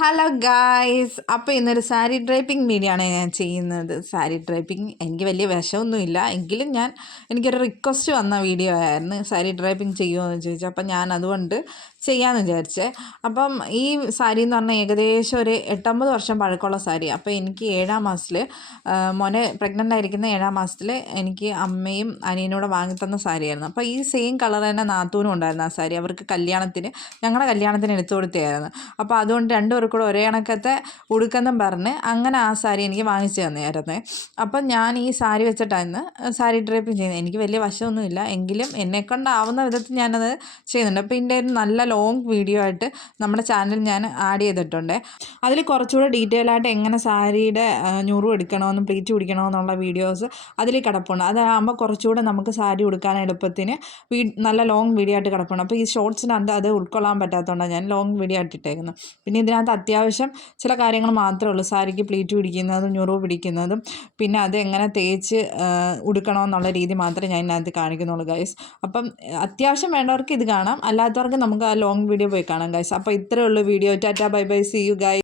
Hello guys അപ്പോൾ ഇന്നൊരു sari draping video ആണ് ഞാൻ ചെയ്യുന്നത്. സാരി ഡ്രൈപ്പിംഗ് എനിക്ക് വലിയ വിഷമൊന്നുമില്ല എങ്കിലും ഞാൻ എനിക്കൊരു റിക്വസ്റ്റ് വന്ന വീഡിയോ ആയിരുന്നു. സാരി ഡ്രൈപ്പിംഗ് ചെയ്യുമോ എന്ന് ചോദിച്ചു. അപ്പം ഞാൻ അതുകൊണ്ട് ചെയ്യാമെന്ന് വിചാരിച്ചേ. അപ്പം ഈ സാരി എന്ന് പറഞ്ഞാൽ ഏകദേശം ഒരു എട്ടൊമ്പത് വർഷം പഴക്കമുള്ള സാരി. അപ്പോൾ എനിക്ക് ഏഴാം മാസത്തിൽ മോനെ പ്രഗ്നന്റ് ആയിരിക്കുന്ന ഏഴാം മാസത്തിൽ എനിക്ക് അമ്മയും അനിയനോട് വാങ്ങിത്തന്ന സാരിയായിരുന്നു. അപ്പോൾ ഈ സെയിം കളർ തന്നെ നാത്തൂനും ഉണ്ടായിരുന്നു ആ സാരി. അവർക്ക് കല്യാണത്തിന് ഞങ്ങളുടെ കല്യാണത്തിന് എടുത്തു കൊടുത്തായിരുന്നു അപ്പോൾ അതുകൊണ്ട് രണ്ടുപേർക്കും കൂടെ ഒരേ കണക്കത്തെ ഉടുക്കെന്നും പറഞ്ഞ് അങ്ങനെ ആ സാരി എനിക്ക് വാങ്ങിച്ചു തന്നെയായിരുന്നു അപ്പം ഞാൻ ഈ സാരി വെച്ചിട്ടായിരുന്നു സാരി ഡ്രൈപ്പിംഗ് ചെയ്യുന്നത്. എനിക്ക് വലിയ വശമൊന്നുമില്ല. എങ്കിലും എന്നെക്കൊണ്ടാവുന്ന വിധത്തിൽ ഞാനത് ചെയ്യുന്നുണ്ട്. അപ്പോൾ ഇതിന്റെ ഒരു നല്ല ലോങ് വീഡിയോ ആയിട്ട് നമ്മുടെ ചാനൽ ഞാൻ ആഡ് ചെയ്തിട്ടുണ്ട്. അതിൽ കുറച്ചുകൂടെ ഡീറ്റെയിൽ ആയിട്ട് എങ്ങനെ സാരിയുടെ ഞുറു എടുക്കണമെന്നും പ്ലീറ്റ് പിടിക്കണമെന്നുള്ള വീഡിയോസ് അതിൽ കിടപ്പുണ്ട്. അതാകുമ്പോൾ കുറച്ചുകൂടെ നമുക്ക് സാരി ഉടുക്കാൻ എളുപ്പത്തിന് നല്ല ലോങ് വീഡിയോ ആയിട്ട് കിടപ്പുണ്ട്. അപ്പോൾ ഈ ഷോർട്സിനകത്ത് അത് ഉൾക്കൊള്ളാൻ പറ്റാത്തതുകൊണ്ടാണ് ഞാൻ ലോങ് വീഡിയോ ആയിട്ട് ഇട്ടേക്കുന്നത്. പിന്നെ ഇതിനകത്ത് അത്യാവശ്യം ചില കാര്യങ്ങൾ മാത്രമേ ഉള്ളൂ. സാരിക്ക് പ്ലീറ്റ് പിടിക്കുന്നതും ഞുറു പിടിക്കുന്നതും. പിന്നെ അത് എങ്ങനെ തേച്ച് ഉടുക്കണമെന്നുള്ള രീതി മാത്രമേ ഞാൻ ഇതിനകത്ത് കാണിക്കുന്നുള്ളൂ ഗൈസ് അപ്പം അത്യാവശ്യം വേണ്ടവർക്ക് ഇത് കാണാം. അല്ലാത്തവർക്ക് നമുക്ക് ആ ലോങ് വീഡിയോ പോയി കാണാം ഗൈസ് അപ്പോൾ ഇത്രയേ ഉള്ളൂ video. Tata bye bye. See you guys